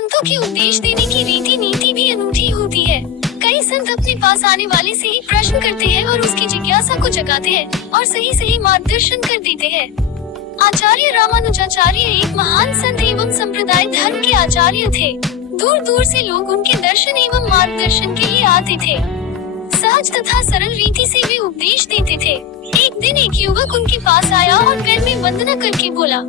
संतों के उपदेश देने की रीति नीति भी अनूठी होती है। कई संत अपने पास आने वाले से ही प्रश्न करते हैं और उसकी जिज्ञासा को जगाते हैं और सही सही मार्गदर्शन कर देते हैं। आचार्य रामानुजाचार्य एक महान संत एवं संप्रदाय धर्म के आचार्य थे। दूर दूर से लोग उनके दर्शन एवं मार्गदर्शन के लिए आते थे। सहज तथा सरल रीति से वे उपदेश देते थे। एक दिन एक युवक उनके पास आया और पैर में वंदना करके बोला,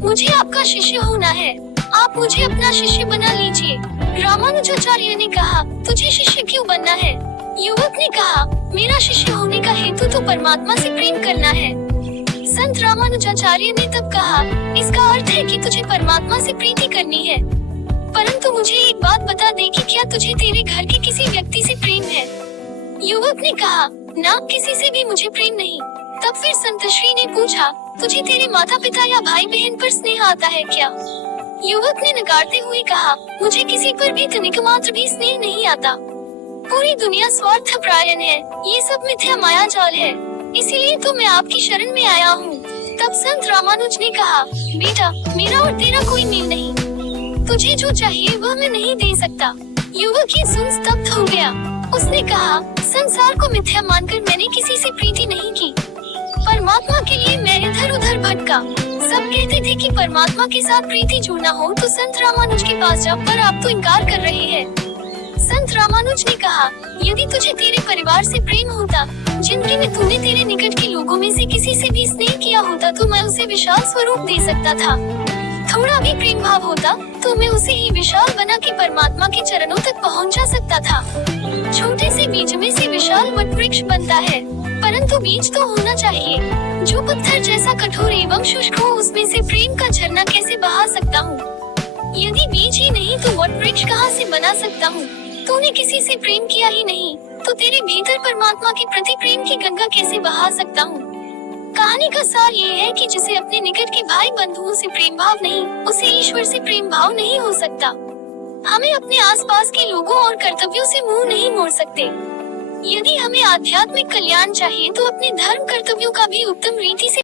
मुझे आपका शिष्य होना है, आप मुझे अपना शिष्य बना लीजिए। रामानुजाचार्य ने कहा, तुझे शिष्य क्यों बनना है? युवक ने कहा, मेरा शिष्य होने का हेतु तो परमात्मा से प्रेम करना है। संत रामानुजाचार्य ने तब कहा, इसका अर्थ है कि तुझे परमात्मा से प्रीति करनी है, परंतु मुझे एक बात बता दे कि क्या तुझे तेरे घर के किसी व्यक्ति से प्रेम है? युवक ने कहा, ना, किसी से भी मुझे प्रेम नहीं। तब फिर संत श्री ने पूछा, तुझे तेरे माता पिता या भाई बहन पर स्नेह आता है क्या? युवक ने नकारते हुए कहा, मुझे किसी पर भी तनिक मात्र भी स्नेह नहीं आता। पूरी दुनिया स्वार्थ परायण है, ये सब मिथ्या माया जाल है, इसीलिए तो मैं आपकी शरण में आया हूँ। तब संत रामानुज ने कहा, बेटा, मेरा और तेरा कोई मेल नहीं, तुझे जो चाहिए वह मैं नहीं दे सकता। युवक ये सुन स्तब्ध हो गया। उसने कहा, संसार को मिथ्या मानकर मैंने किसी से प्रीति नहीं की, परमात्मा के लिए मैं इधर उधर भटका। सब कहते थे कि परमात्मा के साथ प्रीति जुड़ना हो तो संत रामानुज के पास जा, पर आप तो इनकार कर रहे हैं। संत रामानुज ने कहा, यदि तुझे तेरे परिवार से प्रेम होता, जिंदगी में तूने तेरे निकट के लोगों में से किसी से भी स्नेह किया होता तो मैं उसे विशाल स्वरूप दे सकता था। थोड़ा भी प्रेम भाव होता तो मैं उसे ही विशाल बना के परमात्मा के चरणों तक पहुंचा सकता था। छोटे से बीज में से विशाल वट वृक्ष बनता है, परंतु बीज तो होना चाहिए। जो पत्थर जैसा कठोर एवं शुष्क हो, उसमें से प्रेम का झरना कैसे बहा सकता हूँ? यदि बीज ही नहीं तो वट वृक्ष कहाँ से बना सकता हूँ? तूने किसी से प्रेम किया ही नहीं तो तेरे भीतर परमात्मा के प्रति प्रेम की गंगा कैसे बहा सकता हूँ? कहानी का सार ये है कि जिसे अपने निकट के भाई बंधुओं से प्रेम भाव नहीं, उसे ईश्वर से प्रेम भाव नहीं हो सकता। हमें अपने आसपास के लोगों और कर्तव्यों से मुंह नहीं मोड़ सकते। यदि हमें आध्यात्मिक कल्याण चाहिए तो अपने धर्म कर्तव्यों का भी उत्तम रीति से